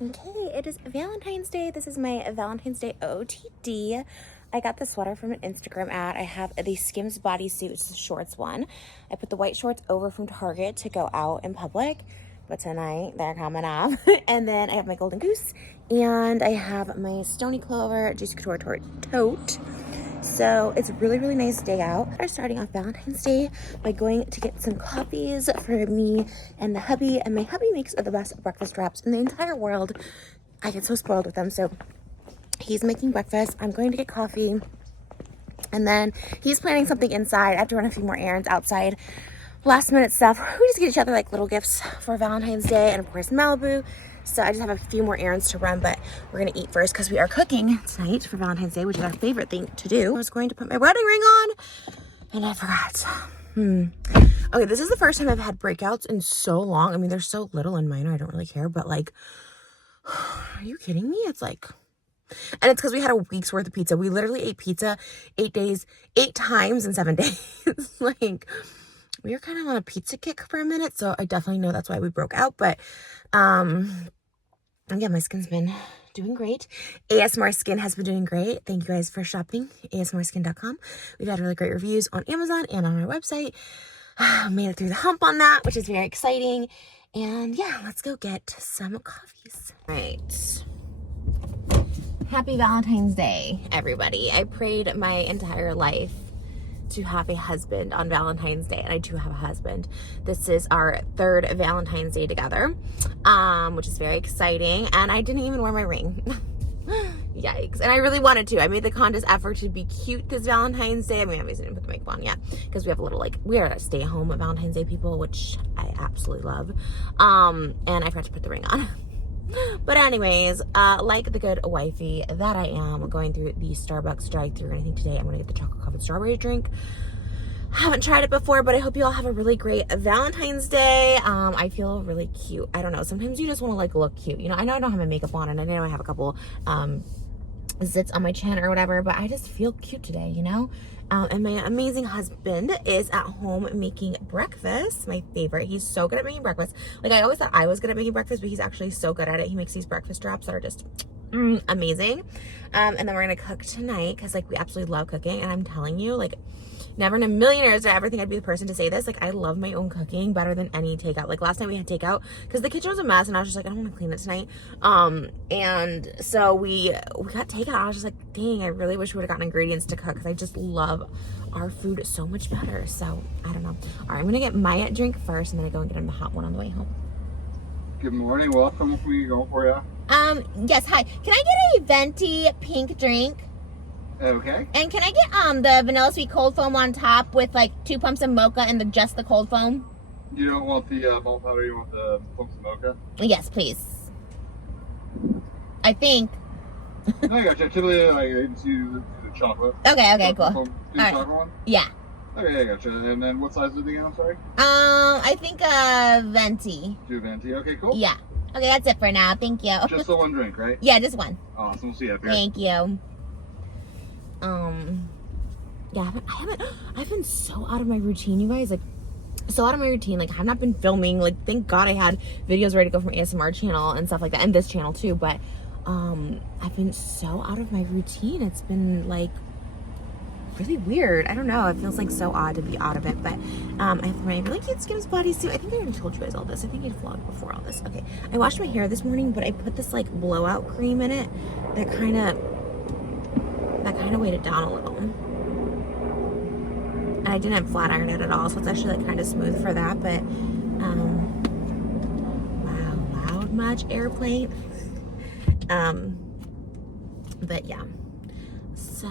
Okay, it is Valentine's Day. This is my Valentine's Day OTD. I got the sweater from an Instagram ad. I have the Skims bodysuit, which is the shorts one. I put the white shorts over from Target to go out in public, but tonight they're coming off. And then I have my Golden Goose, and I have my Stony Clover Juicy Couture tote. So it's a really, really nice day out. We're starting off Valentine's Day by going to get some coffees for me and the hubby. And my hubby makes the best breakfast wraps in the entire world. I get so spoiled with them. So he's making breakfast. I'm going to get coffee. And then he's planning something inside. I have to run a few more errands outside. Last minute stuff. We just get each other like little gifts for Valentine's Day, and of course Malibu. So I just have a few more errands to run, but we're gonna eat first because we are cooking tonight for Valentine's Day, which is our favorite thing to do. I was going to put my wedding ring on and I forgot. Okay, this is the first time I've had breakouts in so long. I mean, they're so little and minor, I don't really care, but like, are you kidding me? It's like, and it's because we had a week's worth of pizza. We literally ate pizza 8 days, 8 times in 7 days. Like, we were kind of on a pizza kick for a minute, so I definitely know that's why we broke out. But yeah, my skin's been doing great. ASMR Skin has been doing great. Thank you guys for shopping, asmrskin.com. We've had really great reviews on Amazon and on our website. Made it through the hump on that, which is very exciting. And yeah, let's go get some coffees. All right. Happy Valentine's Day, everybody. I prayed my entire life to have a husband on Valentine's Day, and I do have a husband. This is our 3rd Valentine's Day together, which is very exciting, and I didn't even wear my ring. Yikes. And I really wanted to. I made the conscious effort to be cute this Valentine's Day. I mean, obviously I didn't put the makeup on yet because we have a little, like, we are stay-at-home Valentine's Day people, which I absolutely love, and I forgot to put the ring on. But anyways, like the good wifey that I am, going through the Starbucks drive-thru, and I think today I'm gonna get the chocolate covered strawberry drink. I haven't tried it before, but I hope you all have a really great Valentine's Day. I feel really cute. I don't know, sometimes you just want to like look cute, you know. I know I don't have my makeup on, and I know I have a couple zits on my chin or whatever, but I just feel cute today, you know. And my amazing husband is at home making breakfast, my favorite. He's so good at making breakfast. Like, I always thought I was good at making breakfast, but he's actually so good at it. He makes these breakfast wraps that are just amazing. And then we're gonna cook tonight because, like, we absolutely love cooking. And I'm telling you, like, never in a million years did I ever think I'd be the person to say this. Like, I love my own cooking better than any takeout. Like, last night we had takeout because the kitchen was a mess, and I was just like, I don't want to clean it tonight. And so we got takeout. I was just like, dang, I really wish we would have gotten ingredients to cook because I just love our food so much better. So I don't know. All right, I'm gonna get my drink first, and then I go and get him the hot one on the way home. Good morning. Welcome. What are you going for, ya? Yes, hi. Can I get a venti pink drink? Okay. And can I get the vanilla sweet cold foam on top with like 2 pumps of mocha and just the cold foam? You don't want the malt powder, you want the pumps of mocha? Yes, please. I No, I got you. Typically, I do the chocolate. Okay, cool. Foam. Do the chocolate one? Yeah. Okay, I got you. And then what size is it again? I'm sorry? I think venti. Do a venti. Okay, cool. Yeah. Okay, that's it for now. Thank you. Just the one drink, right? Yeah, just one. Awesome. We'll see you up here. Thank you. Yeah, I've been so out of my routine, you guys. Like, so out of my routine. Like, I've not been filming. Like, thank God I had videos ready to go from ASMR channel and stuff like that, and this channel too. But I've been so out of my routine. It's been like really weird. I don't know. It feels like so odd to be out of it. But I have my really cute Skims bodysuit. I think I already told you guys all this. I think I vlogged before all this. Okay, I washed my hair this morning, but I put this like blowout cream in it that kind of weighed it down a little. And I didn't flat iron it at all, so it's actually like kind of smooth for that. But wow, loud much airplane. But yeah. So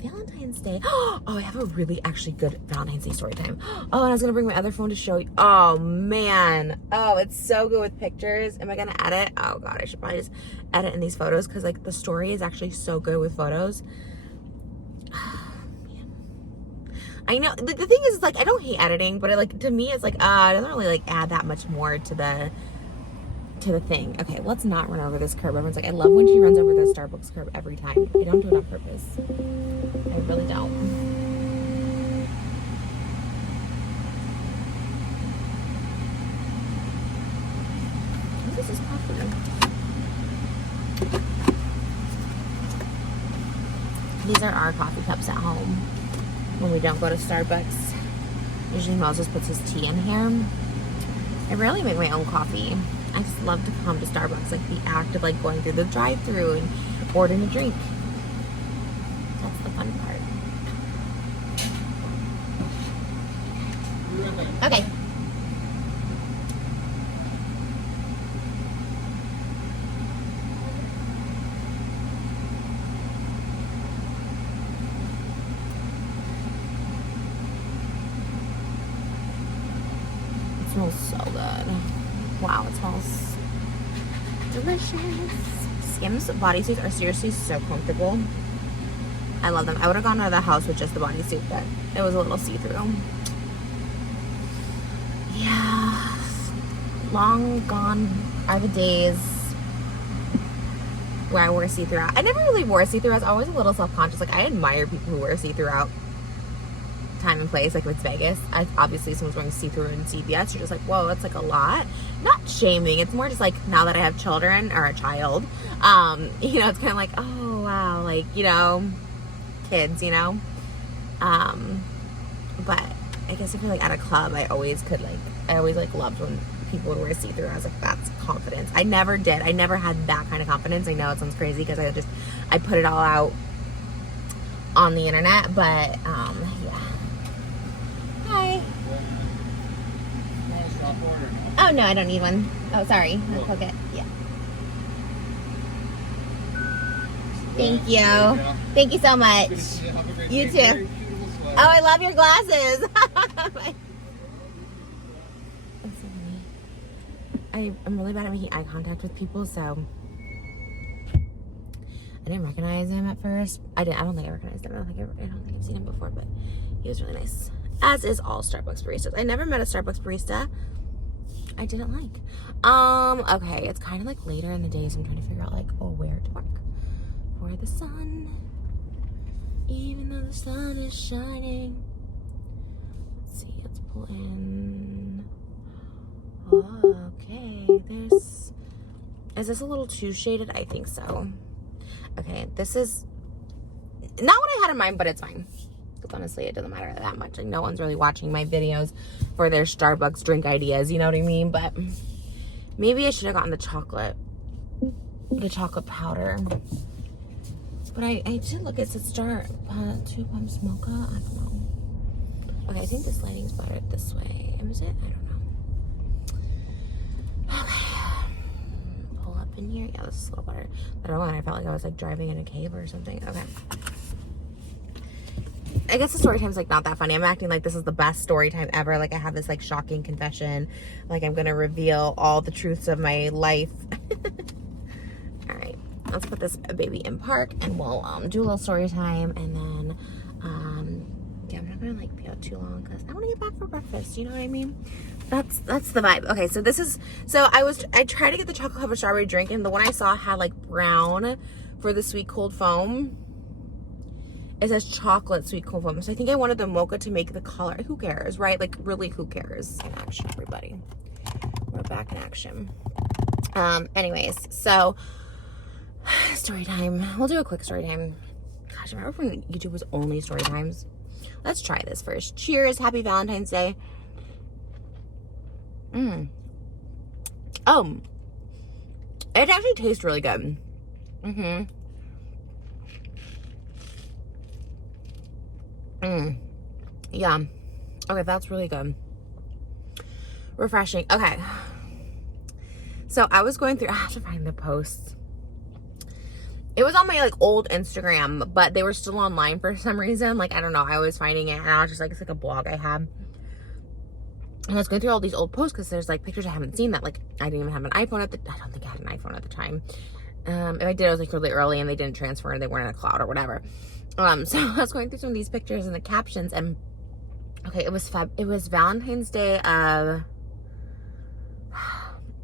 Valentine's Day. Oh, I have a really actually good Valentine's Day story time. Oh, and I was gonna bring my other phone to show you. Oh man. Oh, it's so good with pictures. Am I gonna edit? Oh god, I should probably just edit in these photos because like the story is actually so good with photos. Oh, man. I know the thing is like I don't hate editing, but like to me it's like it doesn't really like add that much more to the thing. Okay, let's not run over this curb. Everyone's like, I love when she runs over the Starbucks curb every time. I don't do it on purpose. I really don't. This is coffee. These are our coffee cups at home when we don't go to Starbucks. Usually Moses puts his tea in here. I rarely make my own coffee. I just love to come to Starbucks, like the act of like going through the drive-thru and ordering a drink. That's the fun part. Okay. It smells so good. Wow, it smells delicious. Skims bodysuits are seriously so comfortable. I love them. I would have gone out of the house with just the bodysuit, but it was a little see-through. Yeah. Long gone are the days where I wore see-through out. I never really wore see-through. I was always a little self-conscious. Like, I admire people who wear see-through out time and place. Like, if it's Vegas, obviously someone's wearing see-through and CVS, you're just like, whoa, that's like a lot. Not shaming. It's more just like, now that I have children, or a child, you know, it's kind of like, oh, wow, like, you know, kids, you know. But I guess I feel like at a club, I always loved when people would wear see-through. I was like, that's confidence. I never did. I never had that kind of confidence. I know it sounds crazy because I put it all out on the internet, but yeah. Hi. Oh no, I don't need one. Oh, sorry. I'll cook it. Yeah. Thank you. Thank you so much. You too. Oh, I love your glasses. I'm really bad at making eye contact with people, so I didn't recognize him at first. I don't think I recognized him. I don't think I've seen him before, but he was really nice. As is all Starbucks baristas. I never met a Starbucks barista I didn't like. Okay, it's kind of like later in the day, so I'm trying to figure out like, where to park for the sun. Even though the sun is shining. Let's see, let's pull in. Okay, is this a little too shaded? I think so. Okay, this is not what I had in mind, but it's fine. Because honestly, it doesn't matter that much. Like, no one's really watching my videos for their Starbucks drink ideas, you know what I mean? But maybe I should have gotten the chocolate powder. But I did look at two pumps mocha. I don't know. Okay, I think this lighting's better this way. Is it? I don't know. Okay. Pull up in here. Yeah, this is a little better. I don't know. I felt like I was like driving in a cave or something. Okay. I guess the story time's like not that funny. I'm acting like this is the best story time ever. Like I have this like shocking confession. Like I'm gonna reveal all the truths of my life. All right, let's put this baby in park and we'll do a little story time, and then yeah, I'm not gonna like be out too long because I want to get back for breakfast. You know what I mean? That's the vibe. Okay, so I tried to get the chocolate covered strawberry drink, and the one I saw had like brown for the sweet cold foam. It says chocolate sweet cold foam. So I think I wanted the mocha to make the color. Who cares, right? Like, really, who cares? In action, everybody. We're back in action. Anyways, so story time. We'll do a quick story time. Gosh, I remember when YouTube was only story times. Let's try this first. Cheers. Happy Valentine's Day. Oh, it actually tastes really good. Yeah. Okay, that's really good. Refreshing. Okay. So I was going through, I have to find the posts. It was on my like old Instagram, but they were still online for some reason. Like, I don't know. I was finding it and I was just like, it's like a blog I have. And I was going through all these old posts because there's like pictures I haven't seen that like I didn't even have an iPhone I don't think I had an iPhone at the time. If I did, I was like really early and they didn't transfer and they weren't in a cloud or whatever. So I was going through some of these pictures and the captions, and okay, it was Valentine's Day of,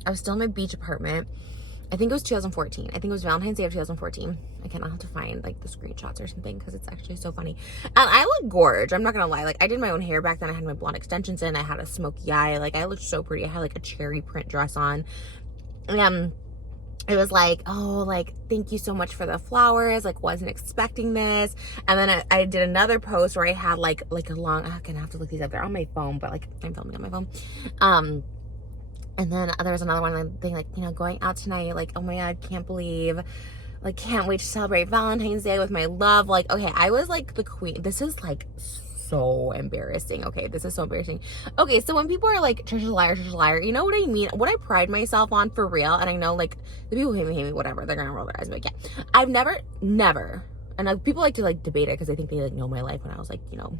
I was still in my beach apartment. I think it was 2014. I think it was Valentine's Day of 2014. I'll have to find like the screenshots or something because it's actually so funny. And I look gorge. I'm not gonna lie. Like, I did my own hair back then. I had my blonde extensions in. I had a smoky eye. Like, I looked so pretty. I had like a cherry print dress on. it was like, oh, like, thank you so much for the flowers, like, wasn't expecting this. And then I did another post where I had like a long, I'm gonna have to look these up, they're on my phone, but like I'm filming on my phone. And then there was another one thing like, you know, going out tonight, like, oh my God, can't believe, like, can't wait to celebrate Valentine's Day with my love. Like, okay, I was like the queen. This is like so embarrassing. Okay, this is so embarrassing. Okay, so when people are like, Trish is a liar, you know what I mean? What I pride myself on for real, and I know like the people who hate me, whatever, they're gonna roll their eyes, but yeah. I've never, and like, people like to like debate it because I think they like know my life when I was like, you know,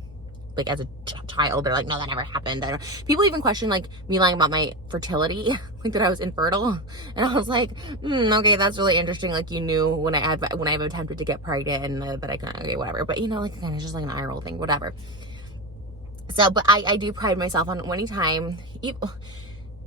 like as a child. They're like, no, that never happened. People even question like me lying about my fertility, like that I was infertile, and I was like, okay, that's really interesting. Like, you knew when I've attempted to get pregnant and that I couldn't. Okay, whatever. But you know, like, kind of just like an eye roll thing, whatever. So, but I do pride myself on anytime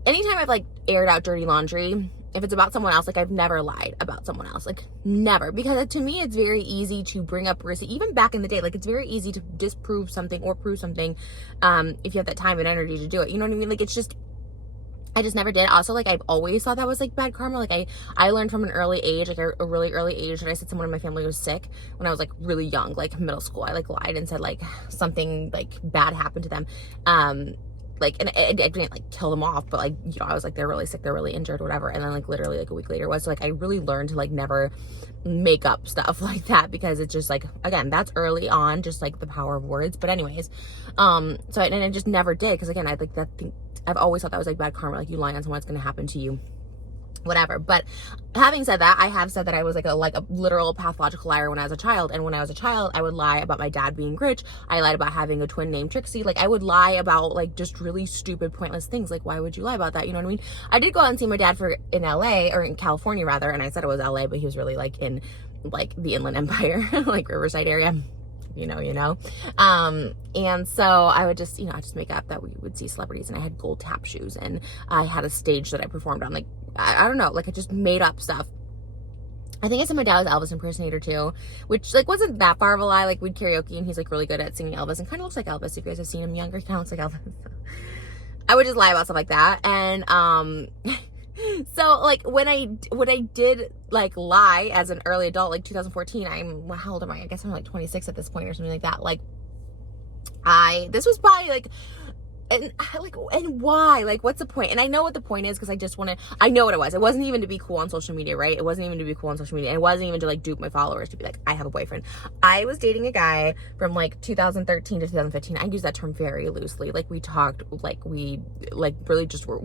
I've like aired out dirty laundry, if it's about someone else, like, I've never lied about someone else, like, never, because to me, it's very easy to bring up risk. Even back in the day, like, it's very easy to disprove something or prove something, if you have that time and energy to do it, you know what I mean? Like, it's just, I just never did. Also, like, I've always thought that was like bad karma. Like, I learned from an early age, like a really early age, that I said someone in my family was sick when I was like really young, like middle school. I like lied and said like something like bad happened to them. Like, and I didn't like kill them off, but like, you know, I was like, they're really sick, they're really injured, whatever. And then like literally like a week later it was, so like, I really learned to like never make up stuff like that, because it's just like, again, that's early on, just like the power of words. But anyways, so and I just never did, because again, I like that thing, I've always thought that was like bad karma, like you lying on someone, it's gonna happen to you, whatever. But having said that, I have said that I was like a literal pathological liar when I was a child. And when I was a child, I would lie about my dad being rich. I lied about having a twin named Trixie. Like, I would lie about like just really stupid, pointless things. Like, why would you lie about that? You know what I mean? I did go out and see my dad in LA, or in California rather, and I said it was LA, but he was really like in like the Inland Empire, like Riverside area. You know. And so I would just, you know, I just make up that we would see celebrities, and I had gold tap shoes, and I had a stage that I performed on. Like, I don't know, like, I just made up stuff. I think I said my dad was Elvis impersonator too, which like wasn't that far of a lie. Like, we'd karaoke, and he's like really good at singing Elvis, and kind of looks like Elvis. If you guys have seen him younger, he kind of looks like Elvis. I would just lie about stuff like that. And so like when I did like lie as an early adult, like 2014, how old am I? I guess I'm like 26 at this point or something like that. Like, this was probably like, and why? Like, what's the point? And I know what the point is, because I know what it was. It wasn't even to be cool on social media, right? It wasn't even to be cool on social media. And it wasn't even to like dupe my followers, to be like, I have a boyfriend. I was dating a guy from like 2013 to 2015. I use that term very loosely. Like, we talked, like, we like really just what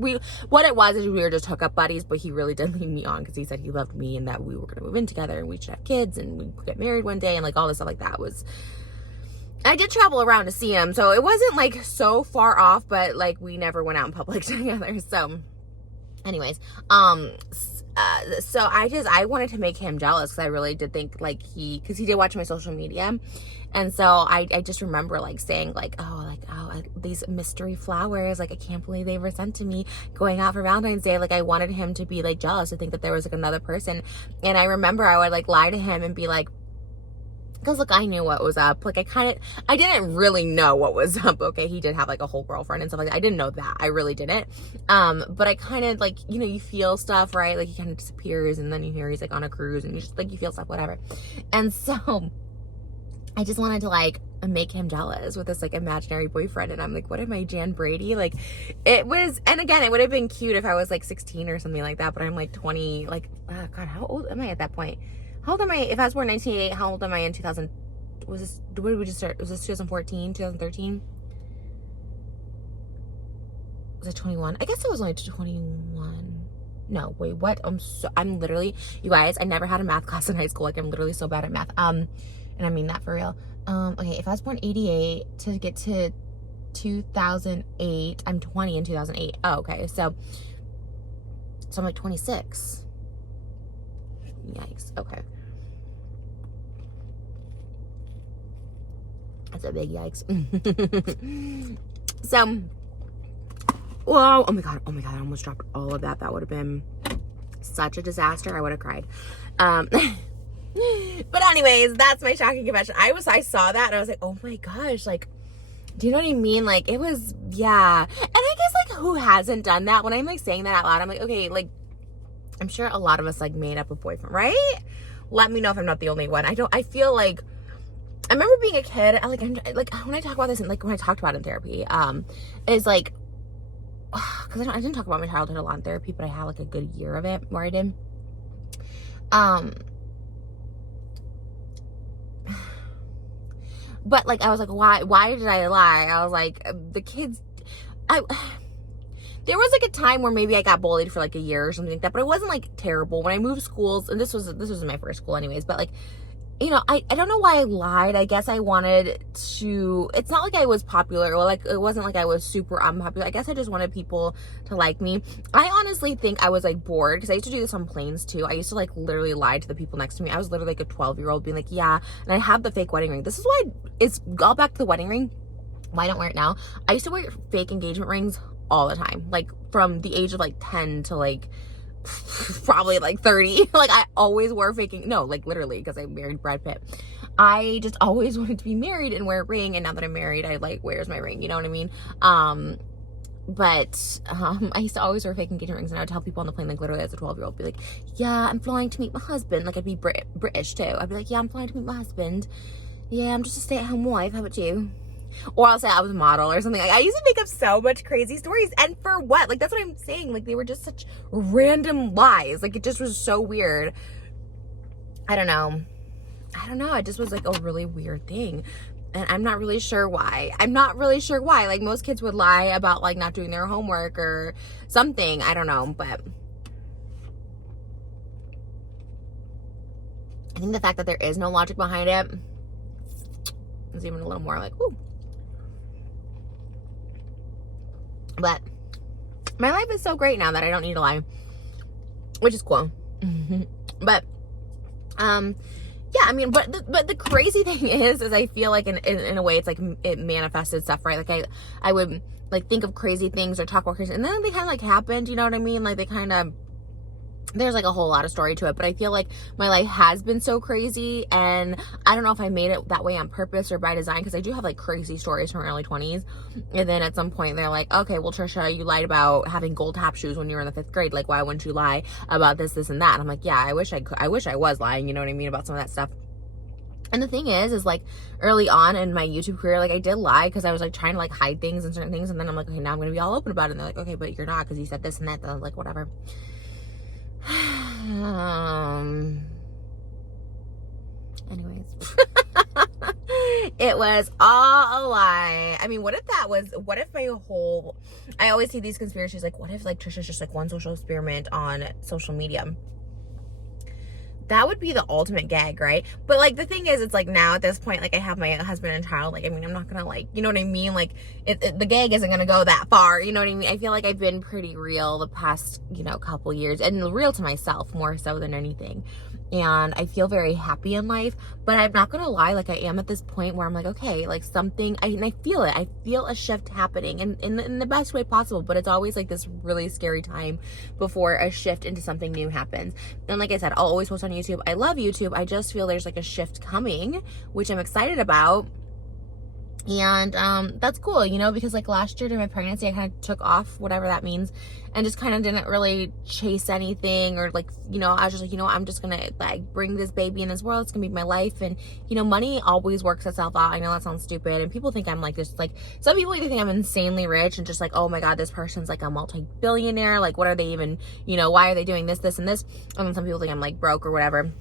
it was is we were just hookup buddies, but he really did lead me on, because he said he loved me and that we were going to move in together and we should have kids and we could get married one day, and like all this stuff like that was. I did travel around to see him, so it wasn't like so far off, but like we never went out in public together. So anyways, so I wanted to make him jealous, because I really did think like because he did watch my social media. And so I just remember like saying like, oh, these mystery flowers, like, I can't believe they were sent to me going out for Valentine's Day. Like, I wanted him to be like jealous, to think that there was like another person. And I remember I would like lie to him and be like, because look, I knew what was up. Like, I didn't really know what was up. Okay, he did have like a whole girlfriend and stuff like that. I didn't know that. I really didn't. But I kind of like, you know, you feel stuff, right? Like, he kind of disappears, and then you hear he's like on a cruise, and you just like, you feel stuff, whatever. And so I just wanted to like make him jealous with this like imaginary boyfriend. And I'm like, what am I, Jan Brady? Like, it was, and again, it would have been cute if I was like 16 or something like that, but I'm like 20, like, oh God, how old am I at that point? How old am I? If I was born in 1988, how old am I in 2000? When did we just start? Was this 2014, 2013? Was I 21? I guess I was only 21. No, wait, what? I'm literally, you guys, I never had a math class in high school. Like, I'm literally so bad at math. And I mean that for real. Okay, if I was born 88 to get to 2008, I'm 20 in 2008. Oh, okay. So I'm like 26. Yikes. Okay. That's a big yikes. So, whoa. Oh my God. I almost dropped all of that. That would have been such a disaster. I would have cried. But anyways, that's my shocking confession. I saw that and I was like, oh my gosh, like, do you know what I mean? Like, it was, yeah. And I guess like, who hasn't done that? When I'm like saying that out loud, I'm like, okay, like, I'm sure a lot of us like made up a boyfriend, right? Let me know if I'm not the only one. I feel like, I remember being a kid, like when I talk about this and like when I talked about it in therapy, is like, because I didn't talk about my childhood a lot in therapy, but I had like a good year of it where I did. But like I was like, why did I lie? I was like, the kids, there was like a time where maybe I got bullied for like a year or something like that, but it wasn't like terrible. When I moved schools, and this was my first school anyways, but like, you know, I don't know why I lied. I guess I wanted to, it's not like I was popular, or like it wasn't like I was super unpopular. I guess I just wanted people to like me. I honestly think I was like bored, because I used to do this on planes too. I used to like literally lie to the people next to me. I was literally like a 12-year-old being like, yeah, and I have the fake wedding ring. This is why it's all back to the wedding ring. Why I don't wear it now. I used to wear fake engagement rings all the time, like from the age of like 10 to like probably like 30. Like I always wore faking, no, like literally, because I married Brad Pitt. I just always wanted to be married and wear a ring, and now that I'm married, I like, where's my ring, you know what I mean? But I used to always wear fake engagement rings, and I would tell people on the plane, like literally as a 12-year-old, be like, yeah, I'm flying to meet my husband. Like I'd be British too. I'd be like, yeah, I'm flying to meet my husband. Yeah, I'm just a stay-at-home wife. How about you? Or I'll say I was a model or something. Like I used to make up so much crazy stories, and for what? Like that's what I'm saying. Like they were just such random lies. Like it just was so weird. I don't know. It just was like a really weird thing, and I'm not really sure why. Like most kids would lie about like not doing their homework or something. I don't know, but I think the fact that there is no logic behind it is even a little more like, ooh. But my life is so great now that I don't need to lie, which is cool. But yeah, I mean, but the crazy thing is I feel like in a way it's like it manifested stuff, right? Like I would like think of crazy things or talk about crazy, and then they kind of like happened, you know what I mean? Like they kind of, there's like a whole lot of story to it, but I feel like my life has been so crazy, and I don't know if I made it that way on purpose or by design, because I do have like crazy stories from my early 20s, and then at some point they're like, okay, well Trisha, you lied about having gold tap shoes when you were in the 5th grade, like why wouldn't you lie about this and that? And I'm like, yeah, I wish I was lying, you know what I mean, about some of that stuff. And the thing is like early on in my YouTube career, like I did lie because I was like trying to like hide things and certain things, and then I'm like, okay, now I'm gonna be all open about it, and they're like, okay, but you're not, because you said this and that. And I was like, whatever. Anyways, it was all a lie. I mean, what if my whole, I always see these conspiracies, like what if like Trisha's just like one social experiment on social media? That would be the ultimate gag, right? But like the thing is, it's like now at this point, like I have my husband and child, like I mean, I'm not gonna like, you know what I mean, like the gag isn't gonna go that far, you know what I mean? I feel like I've been pretty real the past, you know, couple years, and real to myself more so than anything, and I feel very happy in life. But I'm not gonna lie, like I am at this point where I'm like, okay, like something, I feel it, I feel a shift happening, and in the best way possible, but it's always like this really scary time before a shift into something new happens. And like I said, I'll always post on YouTube. I love YouTube. I just feel there's like a shift coming, which I'm excited about. And that's cool, you know, because like last year during my pregnancy, I kind of took off, whatever that means, and just kind of didn't really chase anything, or like, you know, I was just like, you know what, I'm just gonna like bring this baby in this world. It's gonna be my life. And you know, money always works itself out. I know that sounds stupid, and people think I'm like this, like some people either think I'm insanely rich and just like, oh my god, this person's like a multi-billionaire, like what are they even, you know, why are they doing this and this? And then some people think I'm like broke or whatever.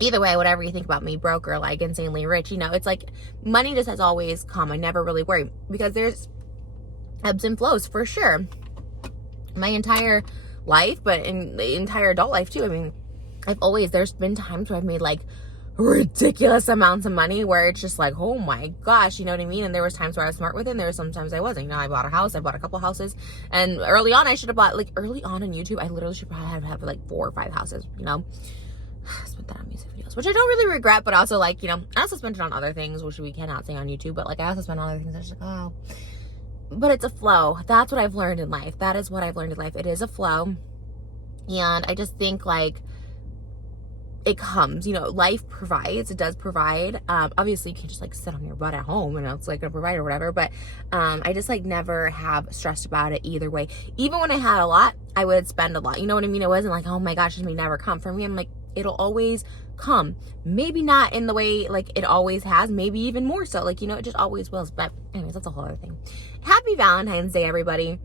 Either way, whatever you think about me, broke or like insanely rich, you know, it's like money just has always come. I never really worry, because there's ebbs and flows for sure. My entire life, but in the entire adult life too. I mean, there's been times where I've made like ridiculous amounts of money where it's just like, oh my gosh, you know what I mean? And there was times where I was smart with it, and there was sometimes I wasn't. You know, I bought a house, I bought a couple houses, and early on I should have bought, like early on YouTube, I literally should probably have like 4 or 5 houses, you know? I spent that on music videos, which I don't really regret, but also like, you know, I also spent it on other things, which we cannot say on YouTube, but like I also spent on other things. I was like, oh, but it's a flow. That's what I've learned in life. That is what I've learned in life. It is a flow. And I just think like, it comes, you know, life provides, it does provide. Obviously you can't just like sit on your butt at home and it's like gonna provide or whatever, but I just like never have stressed about it either way. Even when I had a lot, I would spend a lot, you know what I mean? It wasn't like, oh my gosh, it may never come. For me, I'm like, it'll always come. Maybe not in the way like it always has, maybe even more so, like, you know, it just always will. But anyways, that's a whole other thing. Happy Valentine's Day, everybody.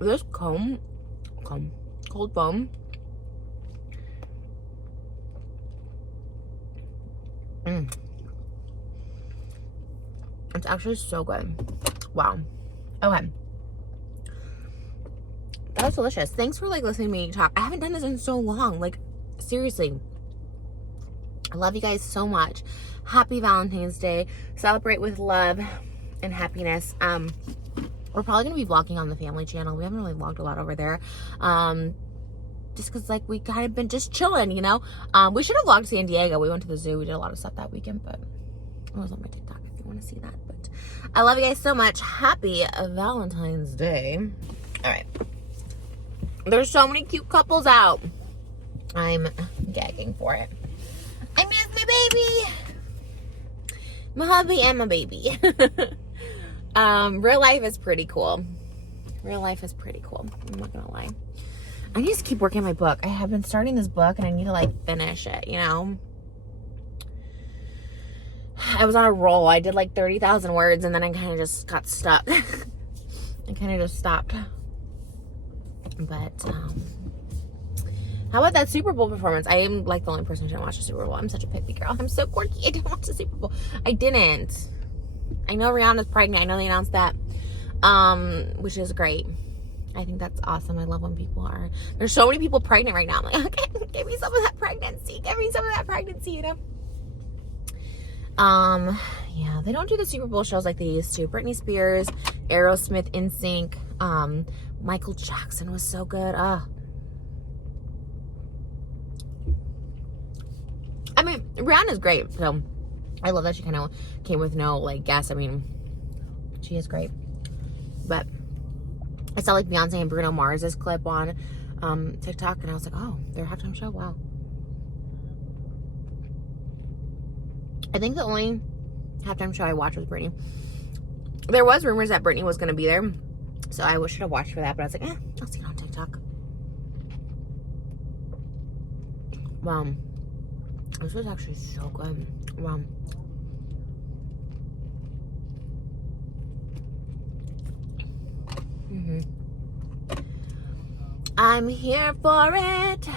This cold foam. It's actually so good. Wow. Okay. That was delicious. Thanks for like listening to me talk. I haven't done this in so long. Like, seriously. I love you guys so much. Happy Valentine's Day. Celebrate with love and happiness. We're probably going to be vlogging on the family channel. We haven't really vlogged a lot over there. Just because, like, we kind of been just chilling, you know? We should have vlogged San Diego. We went to the zoo. We did a lot of stuff that weekend, but it was on my TikTok if you want to see that. But I love you guys so much. Happy Valentine's Day. All right. There's so many cute couples out. I'm gagging for it. I miss my baby. My hubby and my baby. Real life is pretty cool. Real life is pretty cool. I'm not gonna lie. I need to keep working on my book. I have been starting this book and I need to like finish it, you know? I was on a roll. I did like 30,000 words and then I kind of just got stuck. I kind of just stopped. But, how about that Super Bowl performance? I am like the only person who didn't watch the Super Bowl. I'm such a picky girl. I'm so quirky. I didn't watch the Super Bowl. I didn't. I know Rihanna's pregnant. I know they announced that, which is great. I think that's awesome. I love when people are, there's so many people pregnant right now. I'm like, okay, give me some of that pregnancy. Give me some of that pregnancy, you know? Yeah, they don't do the Super Bowl shows like they used to. Britney Spears, Aerosmith, NSYNC, Michael Jackson was so good. I mean, Rihanna's great, so I love that she kind of came with no, like, guess. I mean, she is great. But I saw, like, Beyonce and Bruno Mars's clip on TikTok, and I was like, oh, their halftime show? Wow. I think the only halftime show I watched was Britney. There was rumors that Britney was going to be there, so I should have watched for that, but I was like, I'll see it on TikTok. Wow. This was actually so good. Wow. I'm here for it.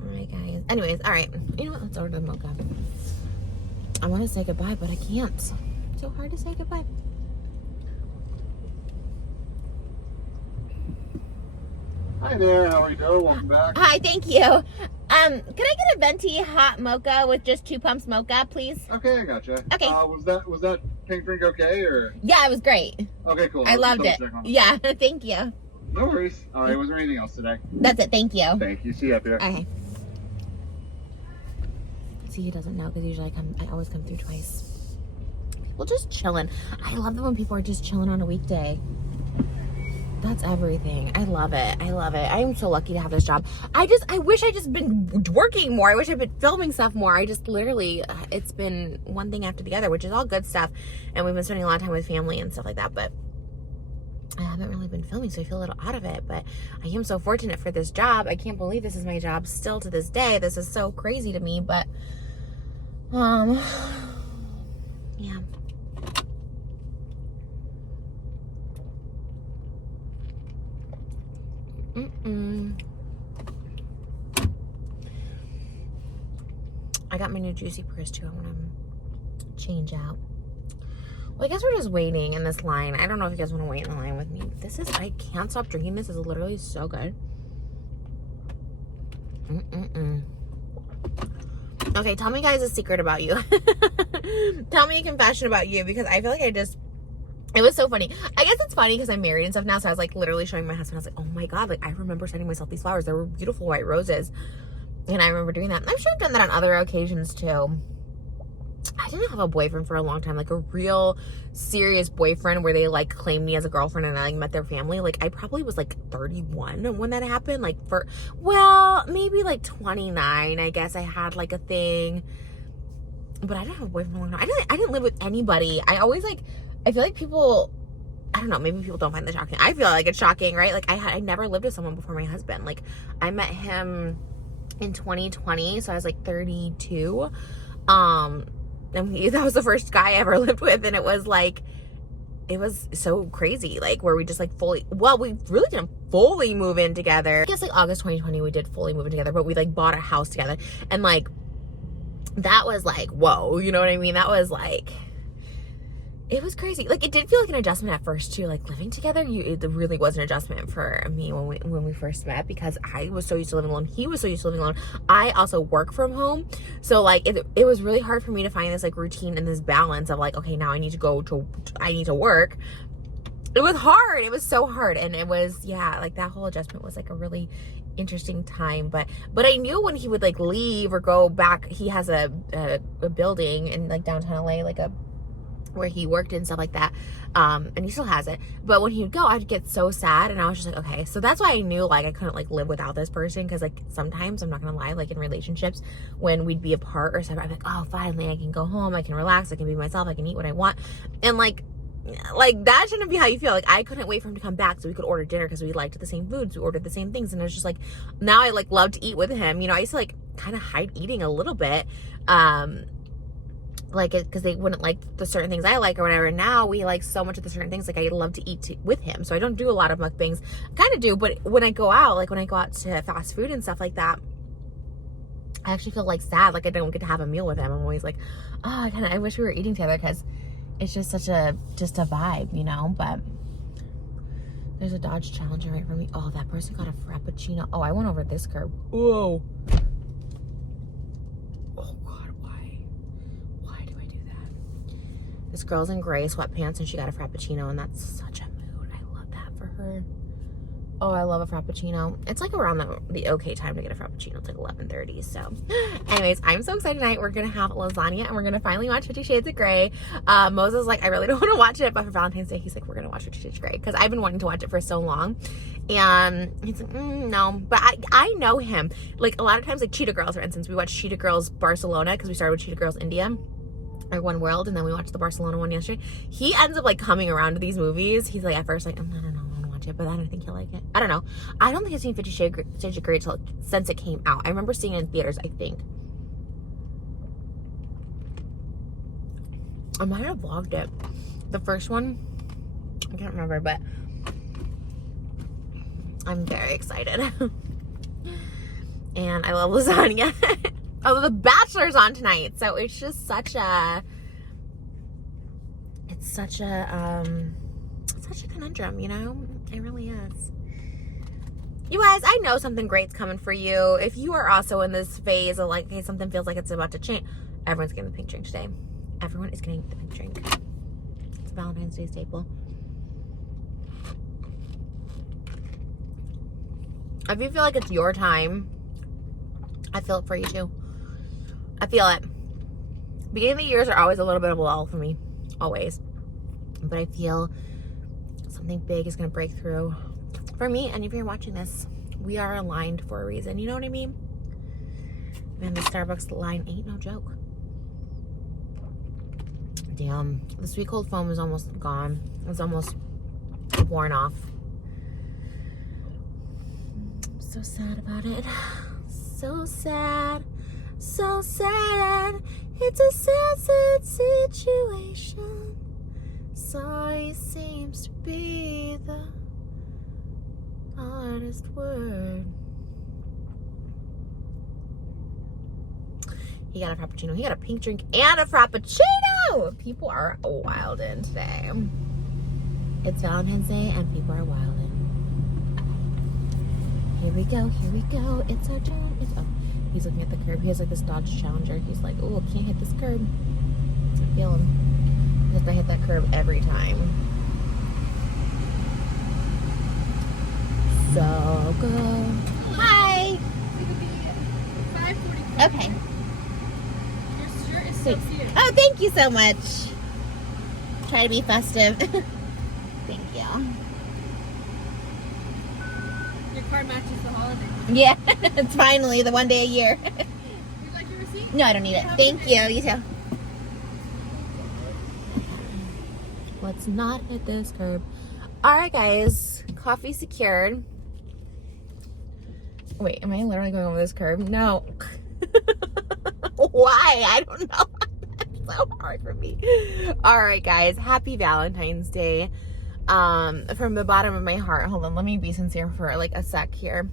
Alright, guys. Anyways, alright. You know what? Let's order the mocha. I want to say goodbye, but I can't. It's so hard to say goodbye. Hi there, how are you doing? Welcome back. Hi, thank you. Can I get a venti hot mocha with just 2 pumps mocha, please? Okay, I gotcha. Okay. Was that pink drink okay, or? Yeah, it was great. Okay, cool. I loved it. Yeah, thank you. No worries. All right, was there anything else today? That's it, thank you. Thank you. See you up here. Okay. See, he doesn't know because usually I always come through twice. People just chilling. I love it when people are just chilling on a weekday. That's everything. I love it. I love it. I am so lucky to have this job. I wish I just been working more. I wish I'd been filming stuff more. I just literally, it's been one thing after the other, which is all good stuff. And we've been spending a lot of time with family and stuff like that. But I haven't really been filming, so I feel a little out of it. But I am so fortunate for this job. I can't believe this is my job still to this day. This is so crazy to me. But, yeah. I got my new juicy purse too. I want to change out. Well, I guess we're just waiting in this line. I don't know if you guys want to wait in line with me. I can't stop drinking this. It's literally so good. Okay, tell me guys a secret about you. Tell me a confession about you, because I feel like it was so funny. I guess it's funny because I'm married and stuff now, so I was like literally showing my husband. I was like, oh my god, like I remember sending myself these flowers. They were beautiful white roses. And I remember doing that. And I'm sure I've done that on other occasions too. I didn't have a boyfriend for a long time, like a real serious boyfriend where they like claimed me as a girlfriend and I like met their family. Like I probably was like 31 when that happened. Like maybe like 29, I guess I had like a thing. But I didn't have a boyfriend for a long time. I didn't live with anybody. I feel like people, I don't know, maybe people don't find that shocking. I feel like it's shocking, right? Like I never lived with someone before my husband. Like I met him in 2020, so I was like 32. And that was the first guy I ever lived with, and it was so crazy, like where we just like we really didn't fully move in together. I guess like August 2020 we did fully move in together, but we like bought a house together, and like that was like, whoa, you know what I mean? That was like, it was crazy. Like it did feel like an adjustment at first too, like living together. It really was an adjustment for me when we first met, because I was so used to living alone. He was so used to living alone. I also work from home, so like it was really hard for me to find this like routine and this balance of like, okay, now I need to work. It was hard. It was so hard, and it was, yeah, like that whole adjustment was like a really interesting time. But I knew when he would like leave or go back. He has a building in like downtown LA, like where he worked and stuff like that, and he still has it. But when he would go, I'd get so sad, and I was just like, okay. So that's why I knew like I couldn't like live without this person, because like sometimes, I'm not gonna lie, like in relationships when we'd be apart or something, I'm like, oh, finally I can go home, I can relax, I can be myself, I can eat what I want. And like that shouldn't be how you feel. Like I couldn't wait for him to come back so we could order dinner, because we liked the same foods, we ordered the same things, and it was just like, now I like love to eat with him. You know, I used to like kind of hide eating a little bit, like it, because they wouldn't like the certain things I like or whatever. Now we like so much of the certain things, like I love to eat with him. So I don't do a lot of mukbangs. I kind of do, but when I go out, like when I go out to fast food and stuff like that, I actually feel like sad, like I don't get to have a meal with him. I'm always like, oh, I wish we were eating together, because it's just such a vibe, you know. But there's a Dodge Challenger right for me. Oh, that person got a Frappuccino. Oh, I went over this curb. Whoa. Oh God, why do I do that? This girl's in gray sweatpants and she got a Frappuccino, and that's such a mood. I love that for her. Oh, I love a Frappuccino. It's like around the okay time to get a Frappuccino. It's like 11:30. So anyways, I'm so excited tonight. We're going to have lasagna, and we're going to finally watch 50 Shades of Grey. Moses like, I really don't want to watch it, but for Valentine's Day, he's like, we're going to watch 50 Shades of Grey, because I've been wanting to watch it for so long. And he's like, no. But I know him. Like a lot of times, like Cheetah Girls, for instance, we watched Cheetah Girls Barcelona, because we started with Cheetah Girls India, or One World, and then we watched the Barcelona one yesterday. He ends up like coming around to these movies. He's like, at first like, I don't know, it, but I don't think he'll like it. I don't know. I don't think I've seen 50 Shades of Grey since it came out. I remember seeing it in theaters, I think. I might have vlogged it. The first one, I can't remember, but I'm very excited. And I love lasagna. Oh, The Bachelor's on tonight, so it's just such a conundrum, you know? It really is. You guys, I know something great's coming for you. If you are also in this phase of like, okay, something feels like it's about to change, everyone's getting the pink drink today. Everyone is getting the pink drink. It's a Valentine's Day staple. If you feel like it's your time, I feel it for you too. I feel it. Beginning of the years are always a little bit of a lull for me. Always. But I feel something big is going to break through for me. And if you're watching this, we are aligned for a reason. You know what I mean? Man, the Starbucks line ain't no joke. Damn. The sweet cold foam is almost gone. It's almost worn off. I'm so sad about it. So sad. So sad. It's a sad situation. Sorry seems to be the hardest word. He got a Frappuccino. He got a pink drink and a Frappuccino. People are wildin' today. It's Valentine's Day and people are wildin'. Here we go. Here we go. It's our turn. He's looking at the curb. He has like this Dodge Challenger. He's like, oh, can't hit this curb. I feel him. You have to hit that curb every time. So good. Hi. It's gonna be 5:45. Okay. Your shirt is Thanks. Oh, thank you so much. Try to be festive. Thank you. Your card matches the holiday. Yeah, it's finally the one day a year. Would you like your receipt? No, I don't need it. Thank you. You too. Let's not hit this curb. All right, guys. Coffee secured. Wait, am I literally going over this curb? No. Why? I don't know. It's so hard for me. All right, guys. Happy Valentine's Day. From the bottom of my heart. Hold on. Let me be sincere for like a sec here.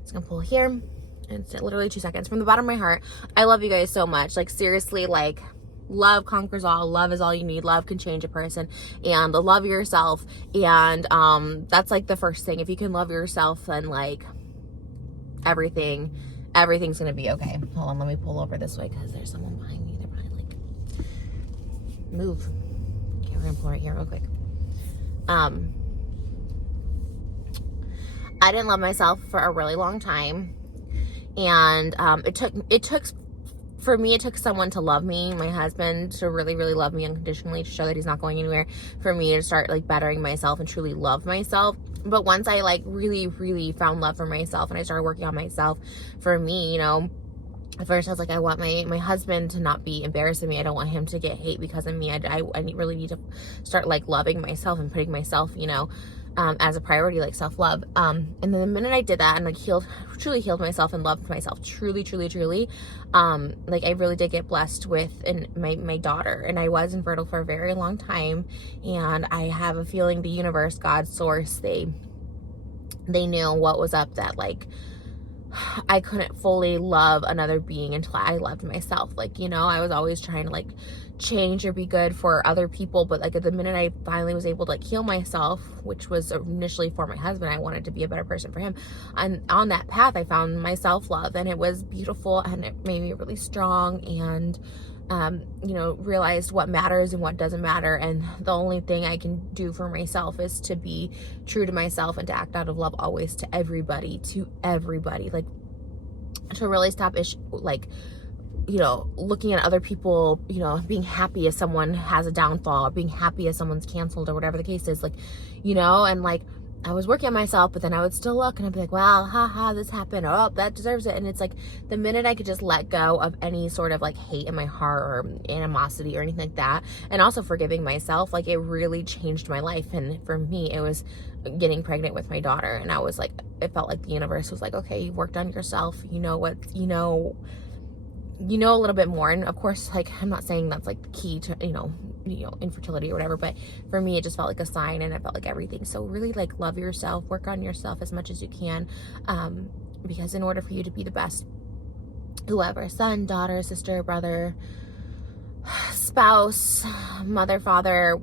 Just gonna pull here. It's literally 2 seconds. From the bottom of my heart, I love you guys so much. Like, seriously, like, love conquers all. Love is all you need. Love can change a person. And love yourself. And that's like the first thing. If you can love yourself, then like everything's gonna be okay. Hold on, let me pull over this way because there's someone behind me. They're probably like, move. Okay, we're gonna pull right here real quick. I didn't love myself for a really long time. And it took for me, it took someone to love me, my husband, to really, really love me unconditionally, to show that he's not going anywhere, for me to start like bettering myself and truly love myself. But once I like really, really found love for myself and I started working on myself, for me, you know, at first I was like, I want my husband to not be embarrassed of me. I don't want him to get hate because of me. I really need to start like loving myself and putting myself, you know, as a priority, like self-love. And then the minute I did that and like truly healed myself and loved myself, truly, like I really did get blessed with my daughter, and I was infertile for a very long time. And I have a feeling the universe, God, source, they knew what was up, that like I couldn't fully love another being until I loved myself. Like, you know, I was always trying to like change or be good for other people, but like at the minute I finally was able to like heal myself, which was initially for my husband, I wanted to be a better person for him, and on that path I found my self-love, and it was beautiful, and it made me really strong, and you know, realized what matters and what doesn't matter. And the only thing I can do for myself is to be true to myself and to act out of love always to everybody, like to really stop like, you know, looking at other people, you know, being happy as someone has a downfall, or being happy as someone's canceled, or whatever the case is, like, you know. And like I was working on myself, but then I would still look and I'd be like, wow, haha, this happened, or oh, that deserves it. And it's like the minute I could just let go of any sort of like hate in my heart or animosity or anything like that, and also forgiving myself, like it really changed my life. And for me, it was getting pregnant with my daughter, and I was like, it felt like the universe was like, okay, you've worked on yourself, you know what, you know a little bit more. And of course, like, I'm not saying that's like the key to, you know, infertility or whatever, but for me, it just felt like a sign, and it felt like everything. So really, like, love yourself, work on yourself as much as you can, because in order for you to be the best, whoever, son, daughter, sister, brother, spouse, mother, father,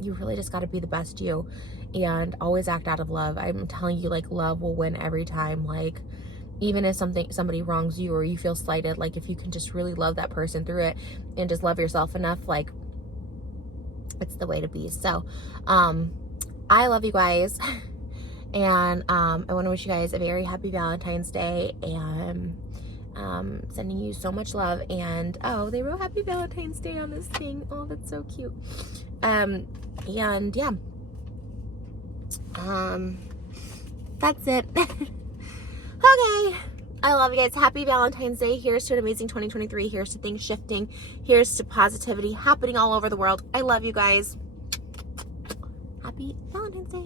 you really just got to be the best you, and always act out of love. I'm telling you, like, love will win every time. Like, even if somebody wrongs you or you feel slighted, like if you can just really love that person through it and just love yourself enough, like it's the way to be. So I love you guys, and I want to wish you guys a very happy Valentine's Day, and sending you so much love. And oh, they wrote happy Valentine's Day on this thing. Oh, that's so cute. And yeah, that's it. Okay, I love you guys. Happy Valentine's Day. Here's to an amazing 2023. Here's to things shifting. Here's to positivity happening all over the world. I love you guys. Happy Valentine's Day.